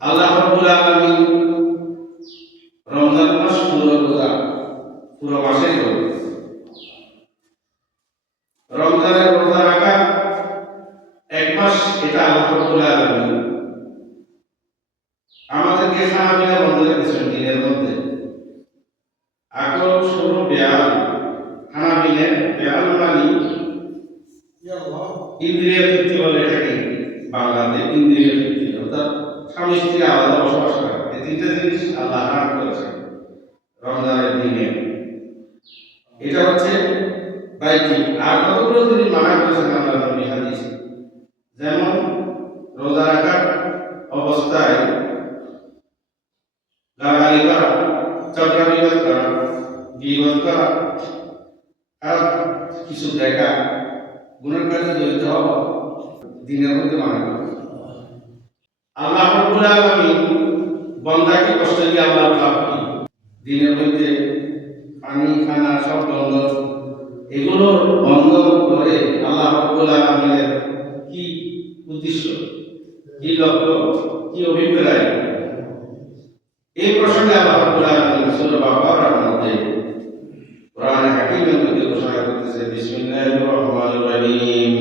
আল্লাহ রাব্বুল আলামিন রমজান মাস পুরো রোজা পুরো মাসেই রোজা রমজানের রোজা রাখা এক মাস এটা আল্লাহ রাব্বুল আলামিন আমাদেরকে খানা বন্ধ রেখেছেন দিনের মধ্যে আকল শুরু বেয়াল খানা বেয়াল মানে ইন্দ্রিয় তৃপ্তি বলে এটাকে বাংলাতে ইন্দ্রিয় তৃপ্তি অর্থাৎ স্বামী স্ত্রী আলাদা বসবাস করা এই তিনটা জিনিস আল্লাহ হারাম করেছেন রমজানের দিনে। এটা হচ্ছে বাইকি আর কতগুলো জিনিস মানা করেছেন আল্লাহ নবী হাদিসে, যেমন রোজা রাখার অবস্থায় গালাগালি করা, চক্রাবিবাদ করা, গীবত করা, আর কিছু দেখা, গুনার কাজে জড়িত হওয়া দিনের মধ্যে মানা করা। আল্লাহ রাব্বুল আলামিন বান্দাকে কষ্ট দিয়ে আল্লাহর লাভ কি? দিনের মধ্যে পানি খানা সব বন্ধ, এগুলো বন্ধ করে আল্লাহ রাব্বুল আলামিনের কি উদ্দেশ্য, কি লক্ষ্য, কি অভিপ্রায়? এই প্রসঙ্গে আল্লাহ রাব্বুল আলামিন সূরা বাকারার মধ্যে কোরআনে হাকীমের মধ্যে ঘোষণা করতেছে, বিসমিল্লাহির রহমানির রহিম,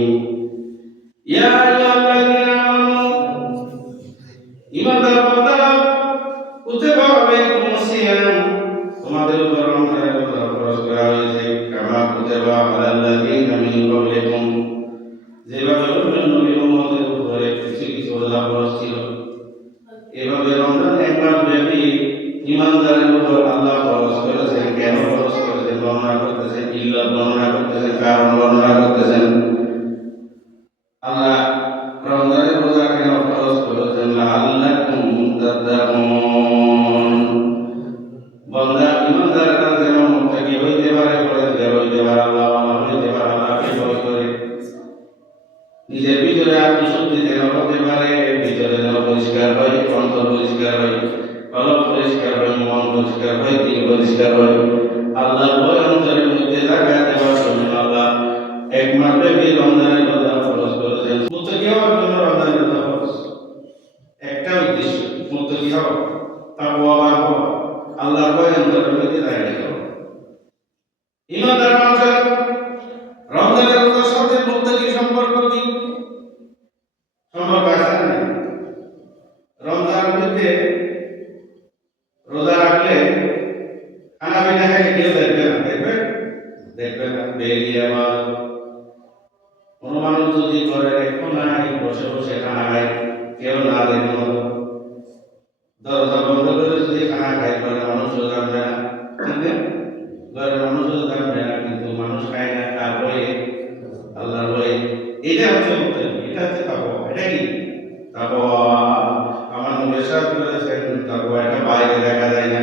ইয়া আইয়ুহাল্লাযীনা আমানু ঈমানদার বান্দারা কুতিবা আলাইকুমুস সিয়াম, তোমাদের উপর রমজানের রোজা ফরজ করা হয়েছে, কামা কুতিবা আলাল্লাযীনা মিন ক্বাবলিকুম, যেভাবে নবী মুহাম্মদের উপরে কিছু কিছু রোজা ফরজ ছিল, এভাবে রমজান এক মাস ব্যাপী ঈমানদারের উপর আল্লাহ ফরজ করেছেন। কেন ফরজ করেছেন বর্ণনা করতেছেন, ইল্লাত বর্ণনা করতেছেন, কারণ বর্ণনা করতেছেন। আল্লাহ রমজানের রোজা কেন ফরজ করেছেন? লাআল্লাকুম তাত্তাকুন, বান্দা ঈমানদাররা যেন মুত্তাকি হইতে পারে, পরহেজগার হইতে পারে, আল্লাহওয়ালা হইতে পারে, আল্লাহকে ভয় করে, নিজের ভিতরে আত্মশুদ্ধি যেন হতে পারে, ভিতরে যেন পরিষ্কার হয়, অন্তর পরিষ্কার হয়, কলব পরিষ্কার হয়, মন পরিষ্কার হয়, দিল পরিষ্কার হয়। আল্লাহর ভয় অন্তরের মধ্যে জায়গা দেওয়ার জন্য আল্লাহ এক মাস ব্যাপী রমজানের রোজা ফরজ করেছেন। মুত্তাকি হওয়ার জন্য রমজানের রোজা ফরজ, একটা উদ্দেশ্য মুত্তাকি হওয়া, তাকওয়াবান হওয়া, আল্লাহর ভয় অন্তরের মধ্যে জায়গা দেওয়া। ঈমানদার মানুষের রমজানের রোজার সাথে মুত্তাকির সম্পর্ক কি? সম্পর্ক আছে না? রমজানের মধ্যে রোজা রাখলে খানা পিনা খাই কেউ দেখবে না, দেখবে না, বেরিয়ে আবার কোনো মানুষ যদি করে এখন নাই বসে বসে খানা খায়, কেউ না দেখে মতো দরজা বন্ধ করে যদি খানা খায় করে মানুষও জানবে না, ঠিক না? ঘরের মানুষও জানবে না, কিন্তু মানুষ খায় না তার ভয়ে, আল্লাহর ভয়ে। এটা হচ্ছে মুত্তাকি, এটা হচ্ছে তাকওয়া। এটা কি তাকওয়া? আমার নবী ইরশাদ করেছেন, তাকওয়া এটা বাইরে দেখা যায় না,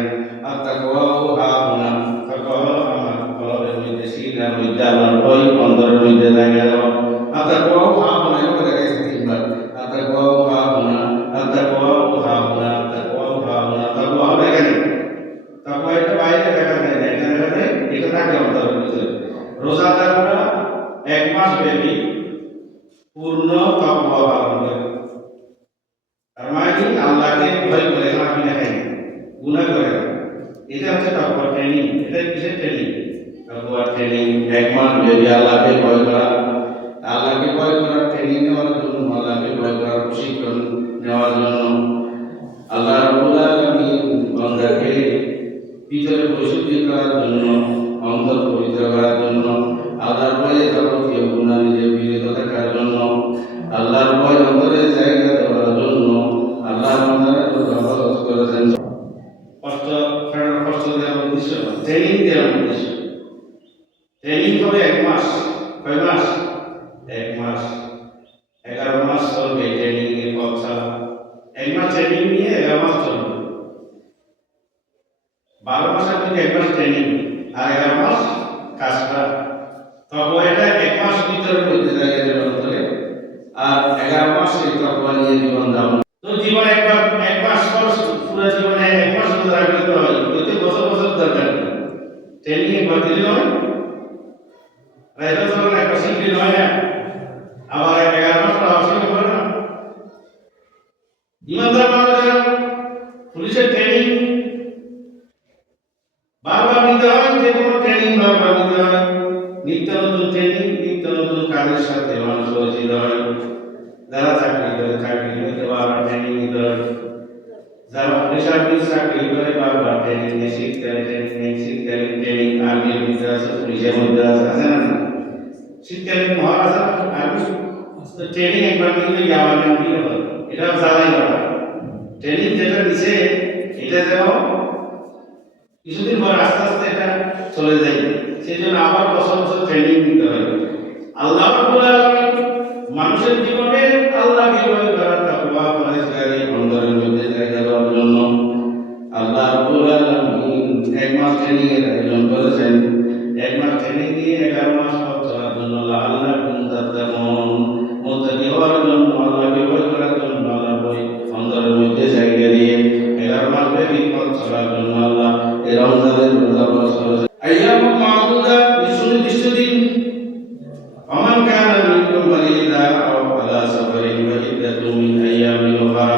আর তাকওয়া হাহুনা, তাকওয়া আমার কলবের মধ্যে, সিনার মধ্যে আল্লাহর ভয় অন্তরের মধ্যে জায়গা দেওয়া। আর তাকওয়া হাহুনা এটা দেখাইছে তিনবার, আর তাকওয়া হাহুনা, আর তাকওয়া হাহুনা, তাকওয়া হাহুনা। তাকওয়া হবে কেন? তাকওয়া এটা বাইরে দেখা যায় না, এটা দেখা যায়, এটা থাকে অন্তরের ভিতরে। রোজাদাররা এক মাস ব্যাপী পূর্ণ তাকওয়া পালন করে, তার মানে আল্লাহকে ভয় করে খানা পিনা খায় না, গুনাহ করে না। এটা হচ্ছে তাকওয়ার ট্রেনিং। এটা কিসের ট্রেনিং? তাকওয়ার ট্রেনিং। এক মাস ব্যাপী আল্লাহকে ভয় করা, আল্লাহকে ভয় করার ট্রেনিং নেওয়ার জন্য, আল্লাহকে ভয় করার প্রশিক্ষণ নেওয়ার জন্য আল্লাহ রাব্বুল আলামিন বান্দাকে ভিতরে পরিশুদ্ধি করার জন্য, অন্তর পবিত্র করার জন্য, আল্লাহর ভয়ে যাবতীয় গুনাহ থেকে বিরত থাকার জন্য, আল্লাহর ভয় অন্তরে জায়গা দেওয়ার জন্য আল্লাহ রমজানের রোজা ফরজ করেছেন। কষ্ট দেওয়ার উদ্দেশ্য, ট্রেনিং দেওয়ার উদ্দেশ্য। ট্রেনিং হবে এক মাস। কয় মাস? এক মাস। 11 মাস চলবে ট্রেনিং এর পথ ছাড়া। এক মাস ট্রেনিং নিয়ে 11 মাস চলবে। 12 মাস আপনি এক মাস ট্রেনিং আর 11 মাস কাজটা। তবে এটা এক মাস ভিতরে করতে জায়গা দেওয়ার অন্তরে, আর 11 মাস এই তাকওয়া নিয়ে জীবন যাপন। তো জীবন একবার এক মাস খরচ, পুরো জীবনে এক মাস রোজা রাখলে তো হয়, প্রতি বছর বছর দরকার নেই। ট্রেনিং একবার দিলে হয়, রাইফেল চালানো একবার শিখলে হয় না, আবার 11 মাস পর আবার শিখে পড়ে না। ঈমানদার মানুষের ভিতর যারা পুলিশ চাকরি করে বা ট্রেনিং নেই, শীতকালীন ট্রেনিং আর্মির ভিতরে আছে, পুলিশের মধ্যে আছে না? শীতকালীন মহারাজা আর্মি ট্রেনিং একবার নিলে যাওয়া নেই, এটা জ্বালাই করা ট্রেনিং যেটা দিছে এটা যেন কিছুদিন পর আস্তে আস্তে এটা চলে যায়, সেই জন্য আবার বছর বছর ট্রেনিং দিতে হয়। আল্লাহ রাব্বুল আলামিন মানুষের জীবনে আল্লাহকে ভয় করার তাকওয়া ফরজকারী অন্তরের মধ্যে জায়গা দেওয়ার জন্য আল্লাহ রাব্বুল আলামিন এক মাস ট্রেনিং এর আয়োজন করেছেন। এক মাস ট্রেনিং দিয়ে 11 মাস পথ চলার জন্য আল্লাহর তাত্তাকুন মুত্তাকি হওয়ার জন্য আল্লাহকে ভয় করার জন্য আল্লাহ ভয় অন্তরের মধ্যে জায়গা দিয়ে 11 মাস ব্যাপী পথ চলার জন্য আল্লাহ এই রমজানের রোজা ফরজ করেছেন। আইয়ামুল মাদুদা সুনির্দিষ্ট দিন ومن كان منكم مريضا أو على سفر فعدة من أيام أخرى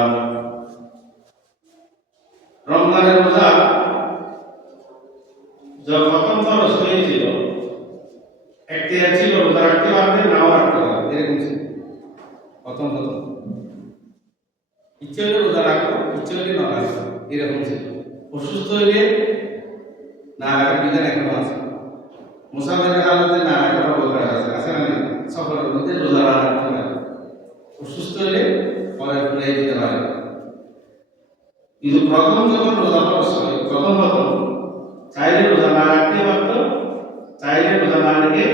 রমজানের রোজা যখন প্রথম ফরজ হয়েছিল এখতিয়ার ছিল রোজা রাখতে পারবে নাও রাখতে পারবে, এরকম ছিল প্রথম ইচ্ছে হলে রোজা রাখো, ইচ্ছে হলে না রাখো, এরকম ছিল। অসুস্থ হলে না রাখার বিধান এখনো আছে, মুসাফিরের হালতে না রাখার অবকাশ আছে না? সফরের মধ্যে রোজা রাখতে পারে, অসুস্থ হলে পরে ভুলে দিতে পারে। কিন্তু প্রথম যখন রোজা ফরজ হয় প্রথম চাইলে রোজা না রাখতে পারত, চাইলে রোজা না রেখে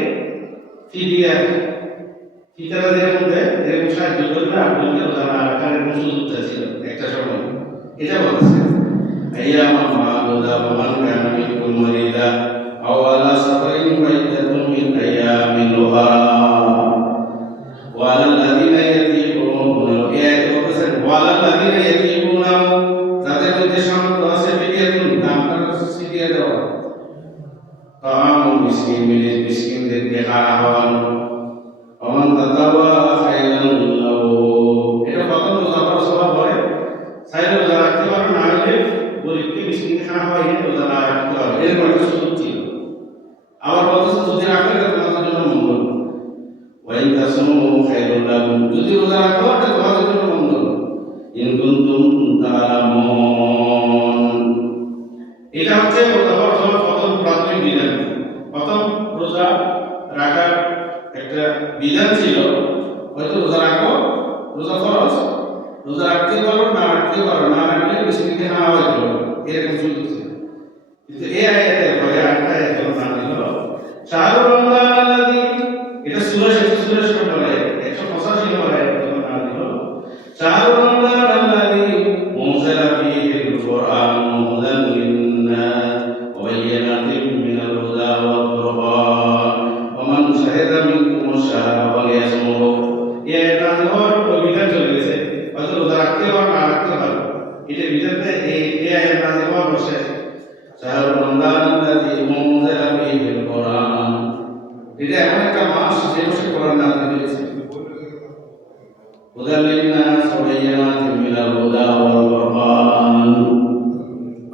ফিতরা যেরকম দেয় এরকম সাহায্য করবে আপনাকে রোজা না রাখার এরকম সুযোগটা ছিল একটা সময়। এটা বলছে আইয়ামা মাদুদা ওয়া মান কানা মিনকুম মারিদা আও আলা সাফারিন ফাইদাতুম মিন আইয়ামিন উখরা ওয়া আলাল্লাযিনা ইয়াতিকুনা ওয়ালাল্লাযিনা ইয়াতিকুনা যাদের মধ্যে সামর্থ্য আছে ফিদিয়াতুন দান ফিদিয়া দেওয়া তাআমুল মিসকিনদেরকে খাওয়া খাওয়ানো ওমান তাতাওয়া খায়রান লাহু। এটা প্রথম রোজা ফরজ হওয়ার পরে চাইলে রোজা রাখতে পারো, না হলে গরিবকে মিসকিনকে খাওয়া খাওয়াই রোজা না রাখতে পারো, এরকম একটা সুযোগ ছিল। আবার বলতেছে যদি রাখলে তোমাদের জন্য মঙ্গল, ওয়াইন তাসুমু খায়রুল লাকুম, যদি রোজা রাখো এটা তোমাদের জন্য মঙ্গল, ইন কুনতুম তা'লামুন। এটা হচ্ছে রোজা ফরজ হওয়ার প্রথম প্রাথমিক বিধান। প্রথম রোজা রাখার একটা বিধান ছিল, হয়তো রোজা রাখো, রোজা ফরজ, রোজা রাখতে পারো না রাখতে পারো, না রাখলে মিসকিনকে খাওয়া হইতো, এরকম সুযোগ ছিল। কিন্তু এই আয়াতের পরে আরেকটা আয়াত নাযিল হলো শাহরুর রমজান আল্লাযী, এটা সূরা 186 নম্বর আয়াত, 185 নম্বর আয়াত নাযিল হলো শাহরুর রমজান আল্লাযী উনজিলা ফীহিল কুরআন হুদান লিন-নাস ওয়া বায়্যিনাতিন মিনাল হুদা ওয়াল ফুরকান ওয়া মান শাহিদা মিনকুমুশ শাহরা ফালিয়াসমহু। এই আয়াত নাযিল হওয়ার বিধান চলে গেছে, হয়তো রোজা রাখতে পারো না রাখতে পারো, এটা বিধানটা এই আয়াত নাযিল হওয়ার পরে শাহরুর রমজান আল্লাযী উনজিলা ফীহিল কুরআন, এটা এমন একটা মাস যে মাসে কোরআন নাযিল হয়েছে। হুদাল লিন-নাস ওয়া বায়্যিনাতিন মিনাল হুদা ওয়াল ফুরকান,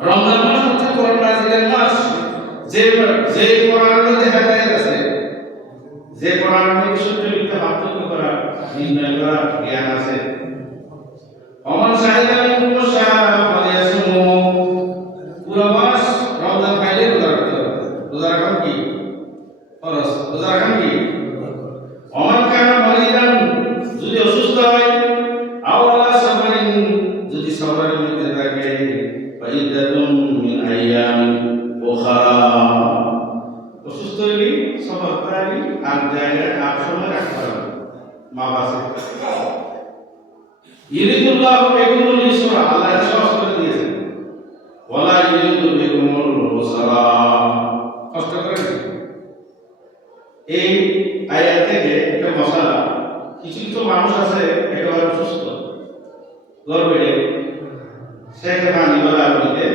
রমজান মাস হচ্ছে কোরআন নাযিলের মাস। যে কোরআনে দেখা যাচ্ছে, যে কোরআনের বিশুদ্ধ মিথ্যা পার্থক্য করা, নির্ণয় করা জ্ঞান আছে। ওমান শাহিদা মিনকুমুশ শাহরা ফালিয়াসমহু, পুরো মাস রমজান পাইলে রোজা রাখতে হবে। রোজা রাখা কি ফরজ, রোজা রাখা কি। ওমান কানা মারিদান, যদি অসুস্থ হয়, আও আলা সাফারিন, যদি সফরের মধ্যে থাকে, ফাইদাতুম মিন আইয়ামিন উখরা, অসুস্থ হলে সফর করালি আর জায়গায় আর সময় রাখতে হবে মা বাসে। ইরিদুল্লাহু বিকুমুল ইসরা, আল্লাহ সহজ করে দিয়েছেন, ওয়ালা ইরিদু বিকুমুল উসরা, কষ্ট করে। এই আয়াত থেকে একটা মশালা, কিছু কিছু মানুষ আছে একেবারে অসুস্থ, গর্ভে সেখানে পানি বলা আরবিতে,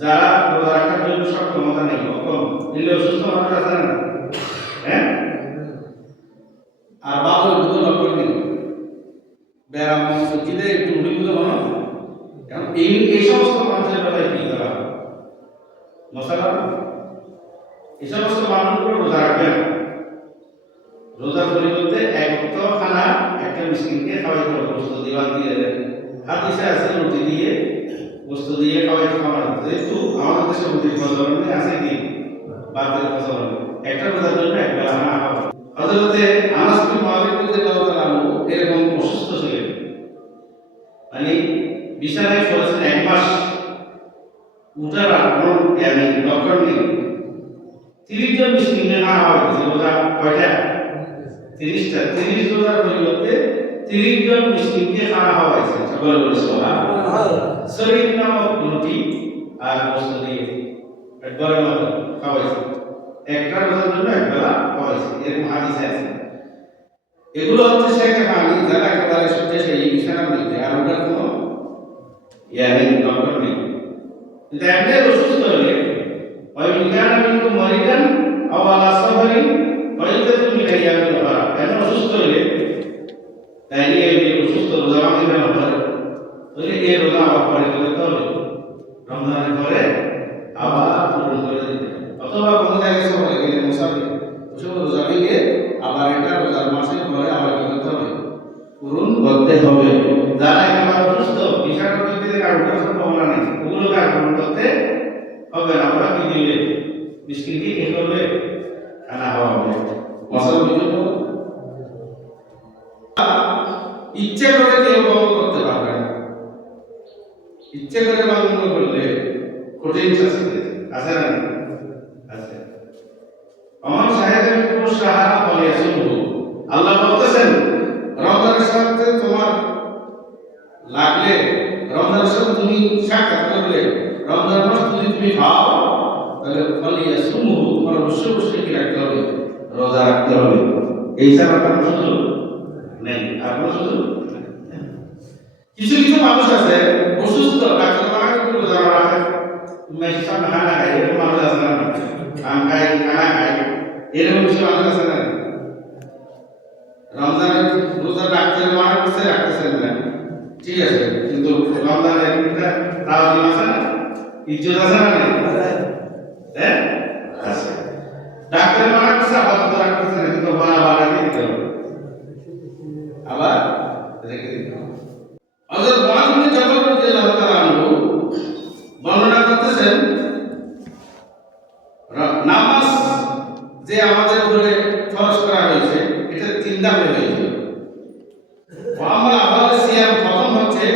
যারা রোজা রাখার জন্য সক্ষমতা নেই, অক্ষম, এগুলো অসুস্থ মানুষ আছে না? হ্যাঁ, আর বাবুর দুটো লক্ষণ নেই, ব্যায়াম সত্যিতে একটু উঠিগুলো মনে, এই সমস্ত মানুষের বেলায় কি করা মশালা, এই সমস্ত মানুষগুলো রোজা রাখবেন। রোজার পরিবর্তে এক ওয়াক্ত খানা একটা মিসকিনকে খাওয়াইতে হবে, গোশত দিবান দিয়ে হাদিসে আছে রুটি দিয়ে বস্তু দিয়ে খাওয়া যেহেতু আমাদের দেশে রুটির প্রচলন নেই, আছে কি ভাতের প্রচলন, একটা রোজার জন্য এক বেলা না খাওয়া। হযরতে আনাস বিন মালিক রাদিয়াল্লাহু তাআলা আনহু এরকম অসুস্থ ছিলেন, মানে বিছানায় পড়েছেন 1 মাস, উঠার কোনো ডক্টর নেই। 30 জন মিসকিনকে খাওয়া হয়েছে। রোজা কয়টা? 30টা। 30 রোজার পরিবর্তে 30 জন মিসকিনকে খাওয়া হয়েছে। সকলে বলে সুবহানাল্লাহ। শরীর নামক রুটি আর গোশত দিয়ে একবারের মতো খাওয়াইছে। একটা রোজার জন্য এক বেলা খাওয়াইছে, এরকম হাদিসে আছে। এগুলো হচ্ছে সেটা পানি যারা একেবারে শয্যাশায়ী সেই বিছানার মধ্যে, আর ওটার কোনো ডক্টর নেই। কিন্তু এমনি অসুস্থ হলে وإن كان منكم مريضا أو على سفر فعدة من أيام أخرى, এমন অসুস্থ হলে তাইলে এই অসুস্থ রোজা ভাঙে না পারে, তাহলে এই রোজা আবার পরে করতে হবে, রমজানের পরে আবার পূরণ করে দিতে হবে। অথবা কোনো জায়গায় সফরে গেলে মুসাফির ওসব রোজা ভেঙে আবার এটা রোজার মাসের পরে আবার কি করতে হবে? পূরণ করতে হবে। যারা একেবারে অসুস্থ, বিছানার মধ্যে থেকে আর ওঠার সম্ভাবনা নেই, ওগুলোকে আর পূরণ করতে হবে। আমরা কি দিলে মিসকিনকে কি করবে? খানা খাওয়া হবে। মশার জন্য ইচ্ছে করে কেউ বন্ধ করতে পারবে না। ইচ্ছে করে বন্ধ করলে কঠিন শাস্তি আছে না? আছে। আমার সাহেবের কোন সাহারা বলে শুনবো, আল্লাহ বলতেছেন রমজানের সাথে তোমার লাগলে, রমজানের সাথে তুমি সাক্ষাৎ করলে, রমজান মাস যদি তুমি খাও তাহলে ফলিয়া সুমু, তোমার অবশ্যই কি রাখতে হবে? রোজা রাখতে হবে। এই ছাড়া কোনো সুযোগ নেই। আর কোনো সুযোগ কিছু কিছু মানুষ আছে অসুস্থ, ডাক্তার মারা কিন্তু রোজা রাখে, মেসি সামনে খানা খায়, এরকম মানুষ আছে না? আম খায়, খানা খায়, এরকম কিছু মানুষ আছে না? রমজানের রোজা ডাক্তার মারা করছে, রাখতেছেন না, ঠিক আছে, কিন্তু রমজানের একটা তাওয়াজ্জুহ আছে না? ইজ্জত আছে না? হ্যাঁ আছে। ডাক্তার মারা করছে, আপাতত রাখতেছে না, কিন্তু আবার রেখে দিতে হবে, আবার রেখে দিতে হবে। হযরত মুআয বিন জাবাল রাদিয়াল্লাহু তাআলা আনহু বর্ণনা করতেছেন, নামাজ যে আমাদের উপরে ফরজ করা হয়েছে এটা 3 ধাপে হয়েছে। ওয়ামাল আবাল সিয়াম, প্রথম হচ্ছে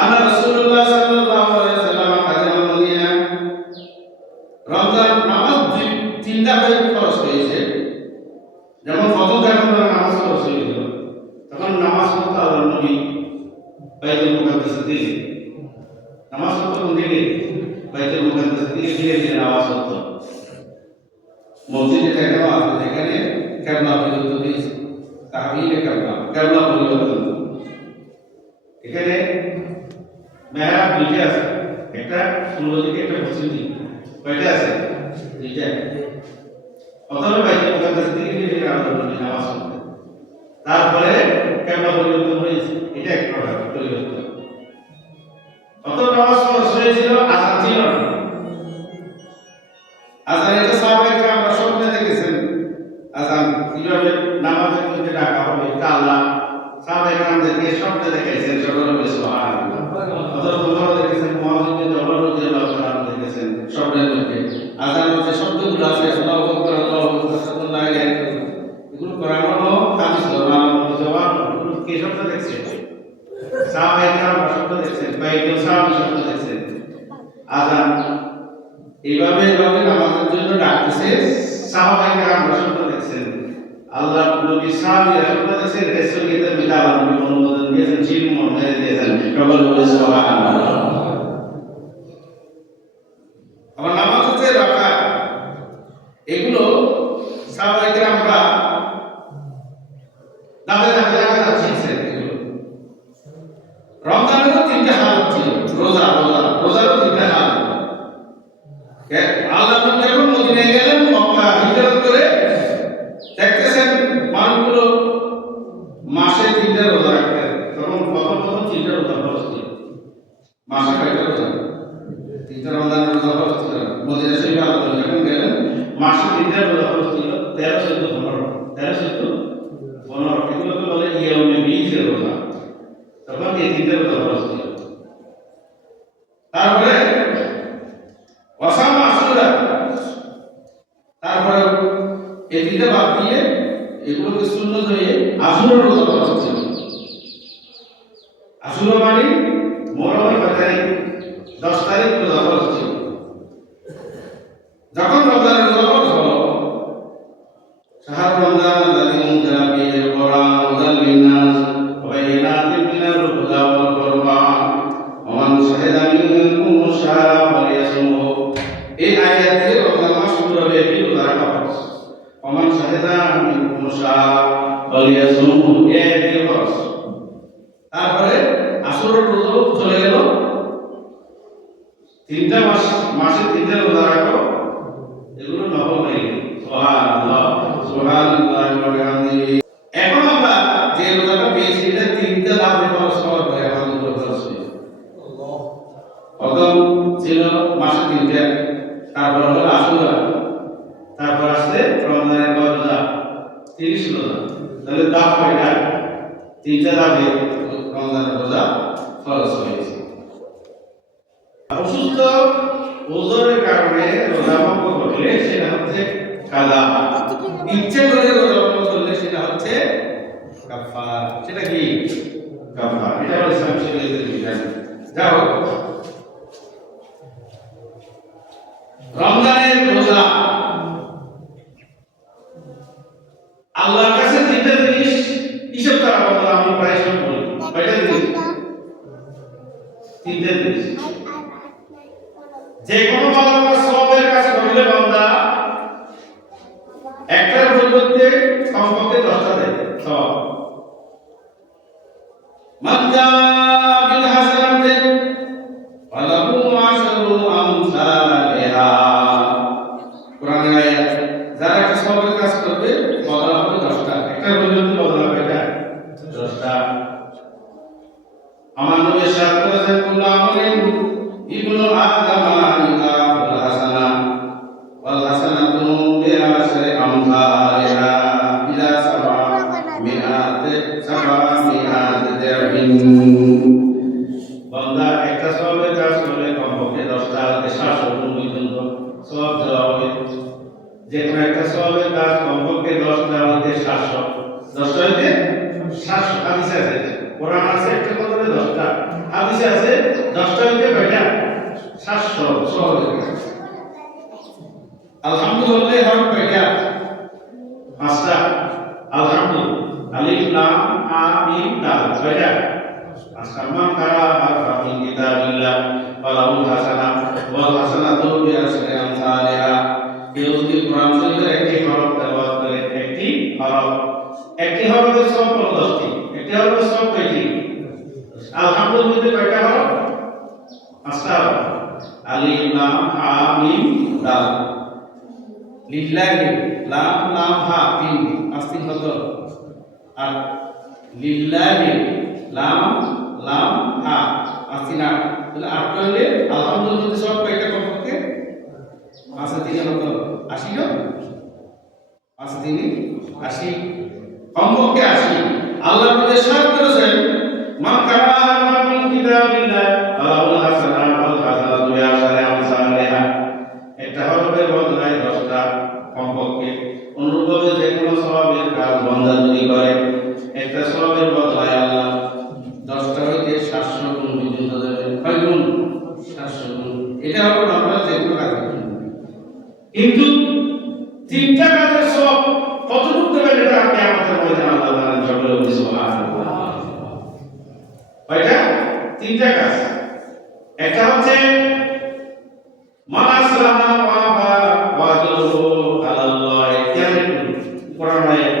আনা রাসূলুল্লাহ সাল্লাল্লাহু আলাইহি ওয়াসাল্লাম কাদিমা মদিনা। রমজান নামাজ 3 ধাপে ফরজ হয়েছে। যেমন প্রথম যখন নামাজ ফরজ হয়েছিল তখন নামাজ পড়তে আল্লাহর নবী বাইতুল মুকাদ্দাসে দিকে, নামাজ পড়তে কোন দিকে? বাইতুল মুকাদ্দাসে দিকে ধীরে ধীরে নামাজ পড়তো। মসজিদে এখানেও আছে, যেখানে কিবলা পরিবর্তন হয়েছে, তাহবিলে কিবলা পরিবর্তন। এখানে মেহরাব 2টা আছে, একটা পূর্ব দিকে, একটা পশ্চিম দিকে। কয়টা আছে? 2টা। প্রথমে বাইতুল মুকাদ্দাস দিকে ধীরে ধীরে আল্লাহর নবী নামাজ পড়তেন, তারপরে কিবলা পরিবর্তন হয়েছে, এটা এক প্রকার পরিবর্তন। প্রথম নামাজ ফরজ হয়েছিল, আযান ছিল না। আযান এটা সাহাবায়ে কেরাম স্বপ্নে দেখেছেন, আযান কিভাবে নামাজের মধ্যে ডাকা হবে, তা আল্লাহ সাহাবায়ে কেরামদেরকে স্বপ্নে দেখাইছেন। সকলে বলে সুবহানাল্লাহ। হযরত ওমর দেখেছেন, মুআয বিন জাবাল রাদিয়াল্লাহু তাআলা দেখেছেন স্বপ্নের মধ্যে। আযানের যে শব্দগুলো আছে, আল্লাহু আকবার, আল্লাহু আকবার, লা ইলাহা ইল্লাল্লাহ, এগুলো কোরআনেরও হাদিস জবাব, এগুলো কি স্বপ্নে দেখছেন? সাহাবায়ে কেরাম স্বপ্নে দেখছেন, কয়েকজন সাহাবী স্বপ্নে দেখছেন। আযান এইভাবে নামাজের জন্য ডাকতেছে, সাহাবায়ে কেরাম স্বপ্নে দেখছেন, আল্লাহ নবী সাহাবীরা স্বপ্নে দেখছেন, রাসূলের বিদায় নবী অনুমোদন দিয়েছেন, জিন মনে দিয়েছেন। সকলে বলে সুবহানাল্লাহ। আমার নামাজ হচ্ছে রাকাত, এগুলো সাহাবায়ে কেরামরা দাঁড়ে দাঁড়ে দাঁড়ে শিখছেন। এগুলো রমজানেরও 3টা হালত ছিল, রোজারও 3টা হালত। আল্লাহ যখন মদিনায় গেলেন, মক্কা হিজরত করে, দেখতেছেন মানুষগুলো মাসে 3টা রোজা রাখতেন। তখন প্রথম 3টা রোজা ফরজ ছিল, মাসে কয়টা রোজা? 3টা রমজানের রোজা ফরজ ছিল। মদিনা শরীফে আল্লাহ যখন গেলেন, মাসে 3টা রোজা ফরজ ছিল, 13, 14, 15, 13, 14, 15, এগুলোকে বলে ইয়াউমে বীজের রোজা। তখন এই 3টা রোজা ফরজ তারপরে ওয়াসাম আশুরা, তারপরে এই তিনটা বাদ দিয়ে এগুলোকে সুন্নত হয়ে আশুরা রোজা করা হচ্ছে। আশুরা মানে মহরমের 10 তারিখ রোজা করা হচ্ছে। যখন রমজানের রোজা ফরজ হলো, শাহর রমজান আল্লাযী উনজিলা ফীহিল কুরআন হুদাল লিন-নাস ওয়া বায়িনাতিন মিনাল হুদা ওয়াল ফুরকান ওয়া মান শাহিদা মিনকুম আশ-শাহরা ফালইয়াসুমহু। এই আয়াত দিয়ে রমজান মাস শুরু হবে, এই রোজা রাখা ফরজ। ওয়া মান শাহিদা মিনকুম আশ-শাহরা ফালইয়াসুমহু, এই দিয়ে ফরজ। তারপরে আশুরার রোজা চলে গেল। তিনটা মাসে তিনটা রোজা রাখো, এগুলো নফল হয়ে গেল। সুবহানাল্লাহ সুবহানাল্লাহ ওয়া বিহামদিহি। এখন আমরা যে রোজাটা পেয়েছি এটা তিনটা লাভে ফরজ হওয়ার পরে আমাদের ফরজ হয়েছে। আল্লাহ প্রথম ছিল মাসে তিনটা, তারপর হলো আশুরা, তারপর আসছে রমজানের রোজা 30 রোজা। তাহলে দাব কয়টা? তিনটা দাবে রমজানের রোজা ফরজ হয়েছে। অসুস্থ ওজনের কারণে রোজা ভঙ্গ করলে সেটা হচ্ছে কাযা, ইচ্ছে করে রোজা ভঙ্গ করলে সেটা হচ্ছে কাফারা। সেটা কি? কাফারা। এটা হলো ইসলাম শরীয়তের বিধান। যাও, রমজানের রোজা আল্লাহর কাছে তিনটা জিনিস হিসাব করা বলা, আমি প্রায় সময় বলি। কয়টা জিনিস? তিনটা জিনিস। যে কোনো ভালো সওয়াবের কাজ করলে বান্দা একটার পরিবর্তে কমপক্ষে 10টা দেয় সওয়াব। মান জাআ বিল হাসানাতি ফালাহু আশরু আমসালিহা। কোরআনের আয়াত, যারা একটা সওয়াবের কাজ করবে বদলা হবে 10টা, একটার পরিবর্তে বদলা হবে 10টা। আমার নবী সাথে করেছেন কুল্লু আমরিন ইবনু আদম ইলাহুল হাসানা ওয়াল হাসানাতু বিআশরি আমসালিহা ইলা সাবআমিআতি দিরহিম। বান্দা একটা সওয়াবের কাজ করলে কমপক্ষে 10টা হতে 700 গুণ পর্যন্ত সওয়াব দেওয়া হবে। যে কোনো একটা সওয়াবের কাজ কমপক্ষে 10টা হতে 700, 10টা হতে 700 হাদিস আছে। কোরআন আছে একটা কথাতে 10টা, হাদিসে আছে 10টা হতে কয়টা? 700 সওয়াবের কাজ। আলহামদুলিল্লাহ হরফ কয়টা? 5টা। আলহামদুলিল্লাহ, আলিফ লাম হা মিম দাল, কয়টা? 5টা। মান কারা হারফা মিন কিতাবিল্লাহ ফালাহুল হাসানা ওয়াল হাসানাতু বিআশরি আমসালিহা। কেউ যদি কোরআন শরীফের একটি হরফ তেলাওয়াত করে, একটি হরফের সওয়াব হলো 10টি। একটি হরফের সওয়াব কয়টি? আলহামদুলিল্লাহ কয়টা হরফ? 5টা হরফ। আলিফ লাম হা মিম দাল। লিল্লাহি লাম লাম হা 3, 5 কত? 8। লিল্লাহি লাম লাম হা 5 8, তাহলে 8 হলে আলহামদুলিল্লাহ সব কয়টা কমপক্ষে? 5 আর 3 কত? 80 না? 5 আর 3 80, কমপক্ষে 80। আল্লাহ আমাদের সাথ করেছেন মান কারা মিন কিতাবিল্লাহ ফালাহুল হাসানা ওয়াল হাসানাতু বিআশরি আমসালিহা। একটা হরফের বদলায় 10টা কমপক্ষে। অনুরূপভাবে যে কোনো সওয়াবের কাজ বান্দা যদি করে, একটা সওয়াবের বদলায় আল্লাহ 10টা হইতে 700 গুণ পর্যন্ত দেবে। কয় গুণ? 700 গুণ। এটা হলো নরমাল যে কোনো কাজ। কিন্তু তিনটা কাজের সওয়াব কতটুকু দেবেন এটা কিয়ামতের ময়দানে আল্লাহ জানেন। সকলে বলি সুবহানাল্লাহ। কয়টা? তিনটা কাজ। একটা হচ্ছে মান আসলামা ওয়া ওয়াজহুহু আলাল্লাহ। কেমন কোরআন আয়াত,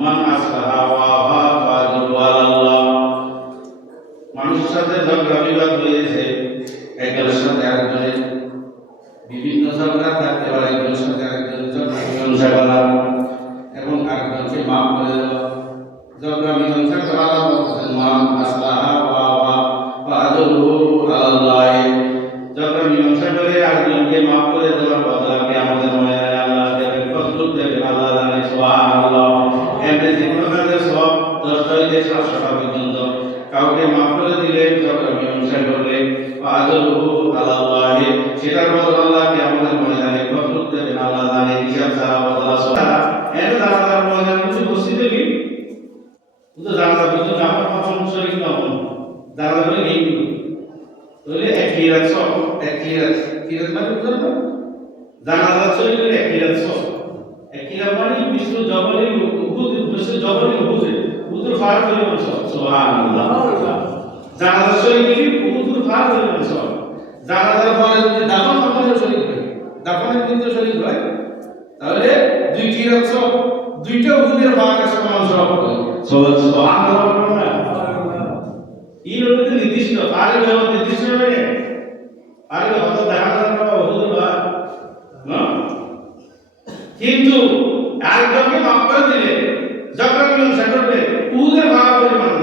মান আসলাহা ওয়া ওয়াজহুহু আলাল্লাহ। মানুষের সাথে ঝগড়া বিবাদ হয়েছে, একজনের সাথে আরেকজনের বিভিন্ন ঝগড়া থাকতে পারে, একজনের সাথে আরেকজনের ঝগড়া মীমাংসা করা এবং আরেকজনকে মাফ করে দেওয়া। ঝগড়া মীমাংসা করা বলছেন মান আসলাহা ওয়া ওয়াজহুহু আলাল্লাহ। ঝগড়া মীমাংসা করে আরেকজনকে মাফ করে দেওয়ার বদলাকে আমাদের ময়দানে আল্লাহ দেবে, কতটুকু দেবে আল্লাহ জানে। সুবহানাল্লাহ। এমনি যে কোনো কাজের সওয়াব 10টা হইতে 700টা পর্যন্ত। কাউকে মাফ করে দিলে, ঝগড়া মীমাংসা করলে আজরুহু সেটার বদল আল্লাহ কিয়ামতের ময়দানে কতটুকু দেবেন আল্লাহ জানে। হিসাব ছাড়া বদলা ছাড়া এর জানাজার ময়দানে কিছু বসিতে কি কিন্তু জানাজা কিন্তু আমার প্রথম শরীর নয় জানাজা বলে নেই তাহলে এক কিরাত সব এক কিরাত মানে বুঝলেন না জানাজা শরীর এক কিরাত সব এক কিরাত মানে বিষ্ণু জবলের উহুদ বিষ্ণু জবলের উহুদের ফার পরিমাণ সব সুবহানাল্লাহ। জানাজা শরীর কি উহুদের ফার পরিমাণ সব। জানাজার পরে যদি দাফন কাফনের শরীর হয় দাফনের কিন্তু শরীর হয় তাহলে দুই কিরাত সব দুইটা উহুদের ফারের সমান সব হয় সুবহানাল্লাহ। এই রূপে নির্দিষ্ট ফারের ব্যবহার নির্দিষ্ট হবে আর হয়তো দেখা যায় না উহুদের ফার না কিন্তু আরেকজনকে মাফ করে দিলে যখন মীমাংসা করবে উহুদের ফার পরিমাণ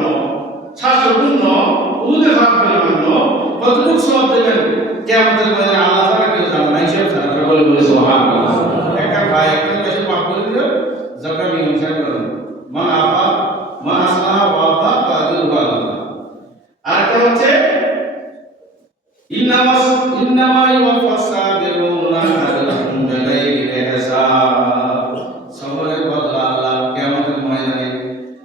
শাস্ত্রপূর্ণ উহুদের ফার পরিমাণ কতটুকু সওয়াব দেবেন কিয়ামতের ময়দানে আল্লাহ তাআলা কেউ জানে না হিসাব ছাড়া সকলে বলে সুবহানাল্লাহ। একটা ভাই একটা বেশি মাফ করে দিল যখন মীমাংসা করেন মান আফা মান আসলাহ ওয়া আফা ফাজুর বালা। আরেকটা হচ্ছে ইন্নামা ইউওয়াফাস সাবিরুনা আজরাহুম বিগাইরি হিসাব। সবরের বদলা আল্লাহ কিয়ামতের ময়দানে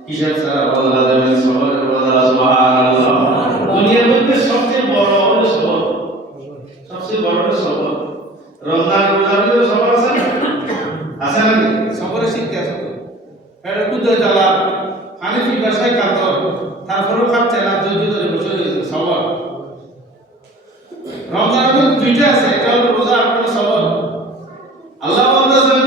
হিসাব ছাড়া বদলা দেবেন। সবরের বদলা সুবহানাল্লাহ। দুনিয়ার মধ্যে সবচেয়ে বড় হলো সবর, সবচেয়ে বড় হলো সবর। রমজান রোজার মধ্যে সবর আছে না আছে না সবরের শিক্ষা আছে তো এটা কুদে জ্বালা হানিফি ভাষায় কাতর তারপরেও খাচ্ছে না ধৈর্য ধরে বসে রয়েছে সবর। রমজানের মধ্যে দুইটা আছে একটা হলো রোজা আর একটা সবর। আল্লাহ বলতেছেন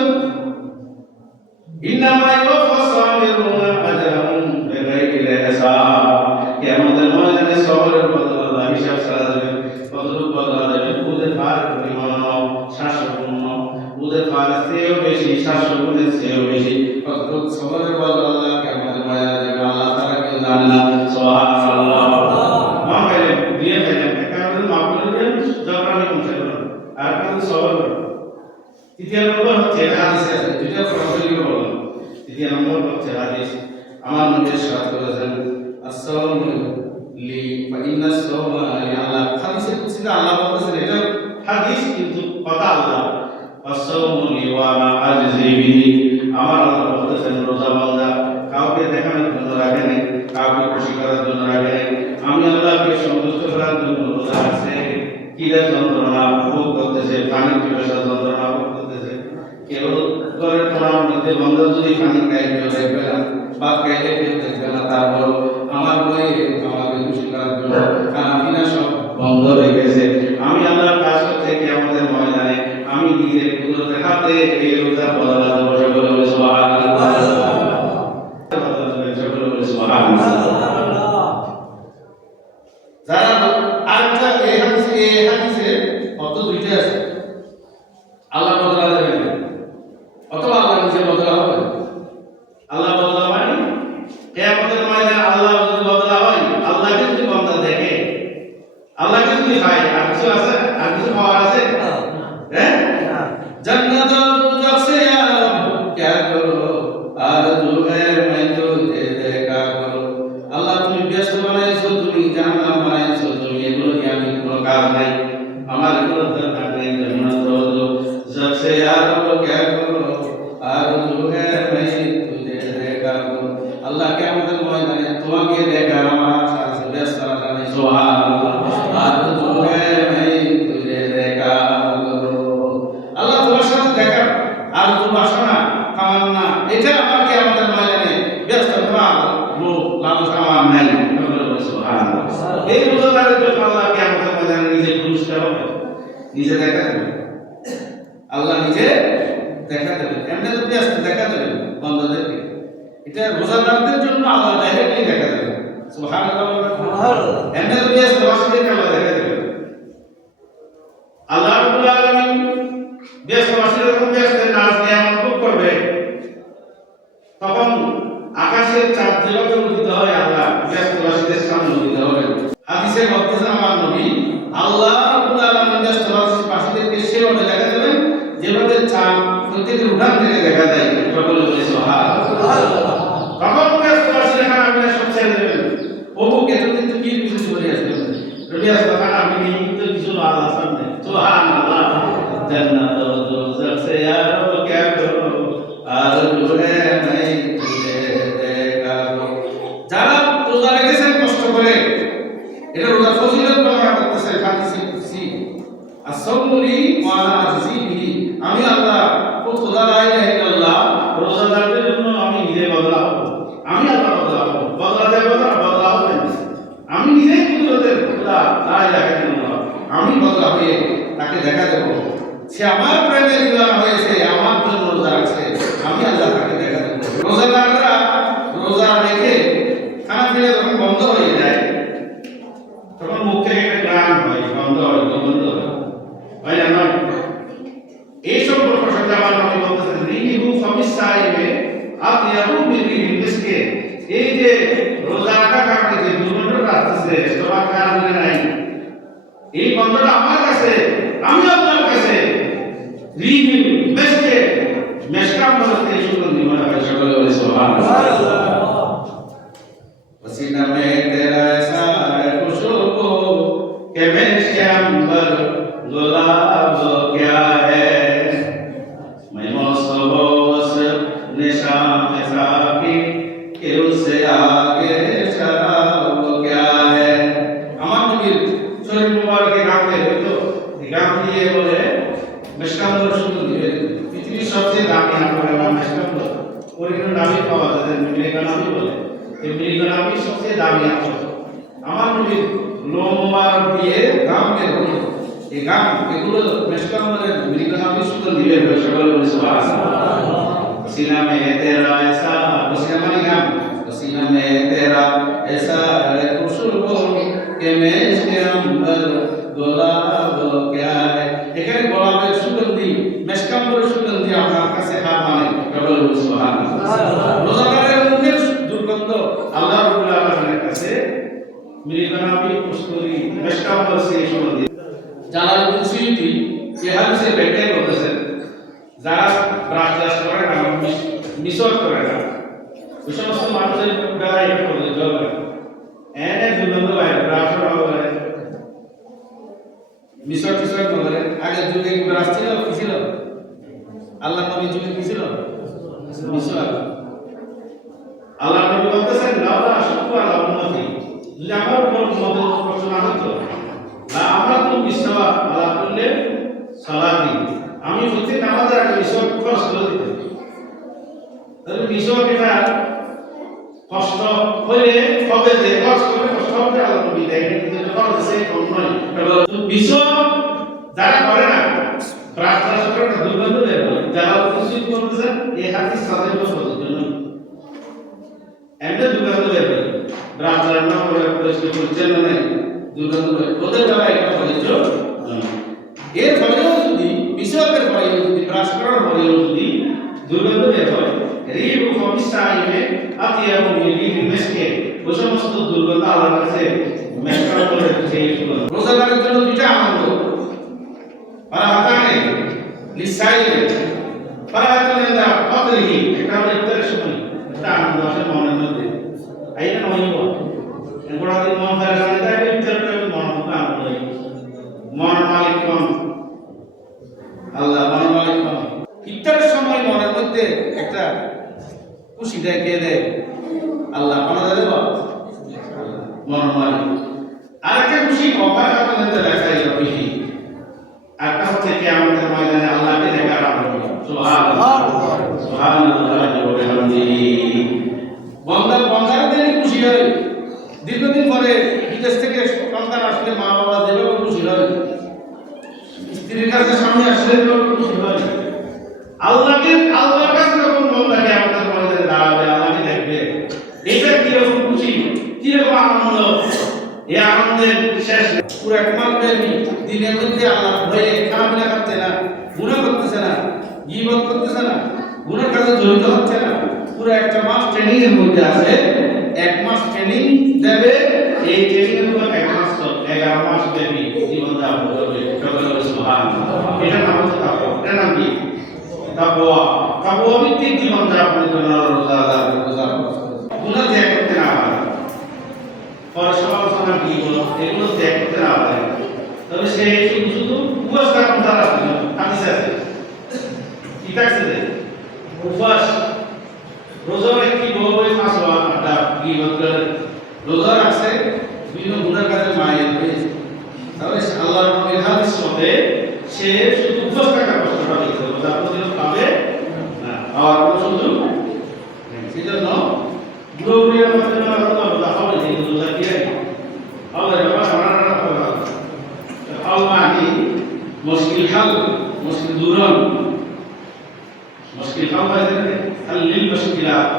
ইন্নামা ইউওয়াফাস সাবিরুনা আজরাহুম বিগাইরি হিসাব। কিয়ামতের ময়দানে সবরের বদলা আল্লাহ হিসাব ছাড়া দেবেন। কতটুকু বদলা দেবেন উহুদের ফার পরিমাণ শাস্ত্রপূর্ণ উহুদের ফার চেয়েও বেশি শাস্ত্রপূর্ণের চেয়েও বেশি কতটুকু সবরের বদলা আল্লাহ কিয়ামতের ময়দানে দেবেন আল্লাহ তাআলা কেউ জানে না সুবহানাল্লাহ। মাফ করে দিয়ে ফেলেন কারণ মাফ করে দেন যখন মীমাংসা করেন আর কারণ সবর করেন। তৃতীয় নম্বর হচ্ছে হাদিসে আছে দুইটা প্রসঙ্গ বললাম। তৃতীয় নম্বর হচ্ছে হাদিস আমার নবী সাথ করেছেন আসসালামু লি ফা ইন্নাস সাওমা লি আল্লাহ। হাদিসে কুদসিতে আল্লাহ বলতেছেন এটা হাদিস কিন্তু কথা আল্লাহ আসসালামু লি ওয়া আনা আজজি বিহি। আমার আল্লাহ বলতেছেন রোজা বান্দা কাউকে দেখানোর জন্য রাখে নাই কাউকে খুশি করার জন্য রাখে নাই আমি আল্লাহকে সন্তুষ্ট করার জন্য রোজা আছে। কিরা যন্ত্রণা ভোগ করতেছে পানির পিপাসা যন্ত্রণা ভোগ করতেছে কেউ করে তোমার মধ্যে বন্ধ যদি পানি খাই কেউ দেখবে না বা খাইলে কেউ দেখবে না তারপর আমার বই আমাকে খুশি করার জন্য কানা সব বন্ধ হয়ে গেছে। আমি আল্লাহর কাছ থেকে আমাদের ময়দানে আমি নিজের কুদরতের হাতে এই রোজা বদলা দেবো সকলে বলে সুবহানাল্লাহ। সকলে বলে সুবহানাল্লাহ। যারা আরেকটা এই হাদিসে অত দুইটা আছে আল্লাহ বদলা দেবেন অথবা আল্লাহ নিজে বদলা হবে। আল্লাহ বদলা মানে কিয়ামতের ময়দানে আল্লাহ যদি বদলা হয় আল্লাহকে যদি বান্দা দেখে আল্লাহকে যদি পায় আর কিছু আছে আর কিছু পাওয়ার আছে হ্যাঁ জান্নাত দোজখ সে আব क्या करो आरज़ू है मैं तुझे देखा करो। আল্লাহ তুমি ব্যস্ত বানাইছো তুমি জাহান্নাম বানাইছো তুমি এগুলো নিয়ে আমি কোনো কাজ নাই আমার কোনো দরকার নেই। জান্নাত দোজখ সে আব क्या करो आरज़ू है मैं तुझे देखा करो। আল্লাহ কিয়ামতের ময়দানে তোমাকে দেখা আমার সাথে ব্যস্ত রাখা নেই সুবহানাল্লাহ। आरज़ू है मैं तुझे देखा करो। আল্লাহ তোমার সাথে দেখা আর তুমি বাসনা তামান্না এটা আমার কিয়ামতের ময়দানে ব্যস্ত করার লোক লালসা আমার নাই সুবহানাল্লাহ। এই রোজাদারের জন্য আল্লাহ কিয়ামতের ময়দানে নিজে পুরস্কার হবে নিজে দেখা দেবে আল্লাহ নিজে দেখা দেবে এমনি তো ব্যস্ত দেখা দেবে বান্দাদেরকে এটা রোজাদারদের জন্য আল্লাহ ডাইরেক্টলি দেখা দেবে সুবহানাল্লাহ। এমনি তো ব্যস্ত বাসীদেরকে আল্লাহ দেখা দেবে। আল্লাহ রাব্বুল আলামিন দেশবাসীর যখন ব্যস্ত নাচ নিয়ামত ভোগ করবে তখন আকাশের চাঁদ যেভাবে উদিত হয় আল্লাহ ব্যস্তবাসীদের সামনে উদিত হবে। হাদিসে বলতেছেন আমার নবী আল্লাহ রাব্বুল আলামিন ব্যস্তবাসীদেরকে সেভাবে দেখা দেবেন যেভাবে চাঁদ প্রত্যেকের উঠান থেকে দেখা যায়। সকলে বলে সুবহানাল্লাহ। তখন ব্যস্তবাসীরা খানা সব ছেড়ে দেবেন প্রভু এতদিন তো কি কিছু করে আসবেন রবি আসতে খানা আপনি কিন্তু কিছু আল্লাহ সামনে सुभान अल्लाह जन्नत और दोज़ख से यारो क्या करो आरज़ू है मैं तुझे देखा करो যারা রোজা রেখেছেন কষ্ট করে এটা রোজা ফজিলত বর্ণনা করতেছে হাদিসে কুদসি আসসামুলি ওয়া আনা আজিবিহি আমি আল্লাহ ও খোদা লা ইলাহা ইল্লাল্লাহ রোজাদারদের জন্য আমি নিজে বদলা হব আমি আল্লাহ বদলা দেব না বদলা হবে আমি নিজেই কুদরতের খোদা লা ইলাহা ইল্লাল্লাহ আমি বদলা হয়ে তাকে দেখা দেব সে আমার প্রেমে দিওয়ানা হয়েছে আমার জন্য রোজা রাখছে আমি আল্লাহ তাকে দেখা দেব রোজাদাররা রোজা রেখে খানা খেলে যখন বন্ধ হয়ে যায় তখন মুখ থেকে একটা গ্রাম হয় বন্ধ হয় দুর্গন্ধ হয় না নয় এই সম্পর্ক সাথে আমার নবী বলতেছেন রিহু ফামিসাইমে আতিয়াবু মিরিহিল মিসকে এই যে রোজা রাখা কারণে যে দুর্গন্ধটা আসছে তোমার কারণে নাই এই গন্ধটা আমার কাছে আমি আপনার কাছে রিহিল মিসকে মেশকাম বলতে সুগন্ধি মনে হয় সকলে বলে সুবহানাল্লাহ पसीना में तेरा ऐसा है खुशबू कि मेरे अंबर गुलाब क्या है मैं मौसम निशान में साकी कि उससे आगे शराब क्या है আমার নবীর শরীর মুবারকে গামে হইতো গাম দিয়ে বলে মেশকাম সুগন্ধি পৃথিবীর সবচেয়ে দামি আমল মেশকাম ওরিজিনাল নামই পাওয়া যায় মিলেগা নামই বলে এই মিলিগা নামই সবচেয়ে দামি আমল আমার নবীর লোম মুবারক দিয়ে গাম বের হলো এই গাম এগুলো মেশকামের মিলিগা নামই সুগন্ধি বের হয় সকলে বলে সুবহানাল্লাহ सीना में तेरा ऐसा पसीना माने गाम पसीना में तेरा ऐसा है खुशबू कि मैं इसके अंबर गुलाब क्या है এখানে গোলাপের সুগন্ধি মেশকামের সুগন্ধি আপনার কাছে হার মানে সকলে বলে সুবহানাল্লাহ রোজাদারের মুখের দুর্গন্ধ আল্লাহ রাব্বুল আলামিনের কাছে মিলিগানাবি কস্তুরি মেশকামের সেই সুগন্ধি জালালউদ্দিন সুয়ুতি যে হাদিসে ব্যাখ্যা করেছেন যারা ব্রাশ করে না মিশর করে না ওই সমস্ত মানুষের দ্বারা এটা প্রযোজ্য হবে এনে দুর্গন্ধ হয় ব্রাশ হবে মিশর টিশর করে আগে যুগে ব্রাশ ছিল কি ছিল আল্লাহ নবী যুগে কি ছিল মিশর আল্লাহ নবী বলতেছেন লাউলা শুকর আলা উম্মতি যদি আমার উম্মতের কষ্ট না হতো না আমরা তো বিশ্ববা আল্লাহ করলে সালাতি আমি প্রত্যেক নামাজের আগে মিশর খরচ করে দিতাম তাহলে মিশর এটা কষ্ট হইলে হবে যে খরচ করলে কষ্ট হবে আল্লাহ নবী দেয় কিন্তু খরচ আছে কম নয় মিশর যারা করে না প্রার্থনা করে না দুর্গন্ধ বের হয় যারা কিছু করতেছেন এই হাদিস তাদের জন্য এমনি দুর্গন্ধ বের হয় প্রার্থনা না করে পরিষ্কার পরিচ্ছন্ন নেই দুর্গন্ধ বের ওদের দ্বারা এটা প্রযোজ্য এর ফলেও যদি মিশরের ফলেও যদি ব্রাশ করার ফলেও যদি দুর্গন্ধ বের হয় রিহু ফামিসাইমে আতিয়াবু মিরিহিল মিসকে ওই সমস্ত দুর্গন্ধ আল্লাহর কাছে মেশকাম করে সেই সুগন্ধ রোজাদারের জন্য দুইটা আনন্দ ফারাহাতানে লিসাইল ফারাহাতানে দা ফাদরিহি এটা হলো ইফতারের সময় একটা আনন্দ আসে মনের মধ্যে আইনা নয়ব এগুলা দিন মন ধরে জানে তাই ইফতারটা মন আনন্দ হয় মন মালিক কোন আল্লাহ মন মালিক কোন ইফতারের সময় মনের মধ্যে একটা খুশি দেয় কে দেয় আল্লাহ কোন দেব মন মালিক আরেকটা খুশি অপার কাছে দেখাই খুশি একটা হচ্ছে কিয়ামতের ময়দানে আল্লাহকে দেখার আনন্দ সুবহানাল্লাহ সুবহানাল্লাহ ওয়া বিহামদিহি বন্দার খুশি হয় দীর্ঘদিন পরে বিদেশ থেকে সন্তান আসলে মা বাবা যেভাবে খুশি হয় স্ত্রীর কাছে স্বামী আসলে খুশি হয় আল্লাহর কাছে যখন বন্দা কিয়ামতের ময়দানে দাঁড়াবে আল্লাহকে দেখবে এটা কিরকম খুশি কিরকম আনন্দ এই আনন্দের শেষ পুরো এক মাস ব্যাপী দিনের মধ্যে আল্লাহ ভয়ে খারাপ করতে না গুনাহ করতেছে না গীবত করতেছে না গুনার কাজে জড়িত হচ্ছে না পুরো একটা মাস ট্রেনিং এর মধ্যে আছে এক মাস ট্রেনিং দেবে এই ট্রেনিং এর উপর এক মাস তো 11 মাস ব্যাপী জীবন যাপন করবে সুবহানাল্লাহ এটা নাম হচ্ছে তাকওয়া এটা নাম কি তাকওয়া ভিত্তিক জীবন যাপনের জন্য রোজা গুনাহ ত্যাগ করতে না পারে পরে সমালোচনা কি বলো এগুলো ত্যাগ করতে না পারে তবে সে শুধু কি থাকছে যে উপবাস রোজা কি বলবো ফাঁস হওয়া আড্ডা কি বলতে রোজা রাখছে বিভিন্ন গুণের কাছে মায়ের হয়েছে তাহলে আল্লাহর নবীর হাদিস মতে সে শুধু উপবাস থাকার কষ্টটা হয়েছে রোজা প্রতিদিন পাবে না আর শুধু সেই জন্য পুরোপুরি আমাদের রোজা হবে যে রোজা কি হবে মানে মুশকিল হাল মুশকিল দূরন মুশকিল হাল হয় হাল লিল মুশকিলাত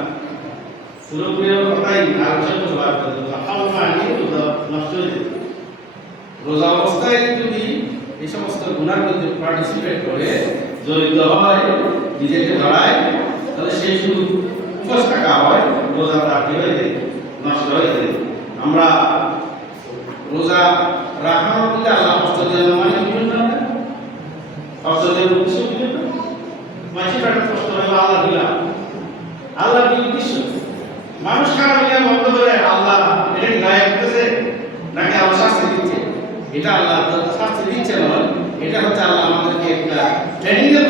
পুরোপুরি কথাই আর কিছু বার করে হাল মানে রোজা নষ্ট হয়ে যায় রোজা অবস্থায় যদি এই সমস্ত গুনার মধ্যে পার্টিসিপেট করে জড়িত হয় নিজেকে ধরায় তাহলে সেই শুধু উপবাস থাকা হয় রোজা রাখতে হয়ে যায় নষ্ট হয়ে যায় আমরা রোজা রাখার মধ্যে আল্লাহ কষ্ট দেওয়া মানে কি বললাম কষ্ট দেওয়ার উদ্দেশ্য কি মাঝে একটা কষ্ট হয় আল্লাহ দিলাম আল্লাহ কি উদ্দেশ্য মানুষ খারাপ হইয়া বন্ধ করে আল্লাহ এটা কি গায়ে করতেছে নাকি আল্লাহ শাস্তি দিচ্ছে এটা আল্লাহ শাস্তি দিচ্ছে নয় এটা হচ্ছে আল্লাহ আমাদেরকে একটা ট্রেনিং এর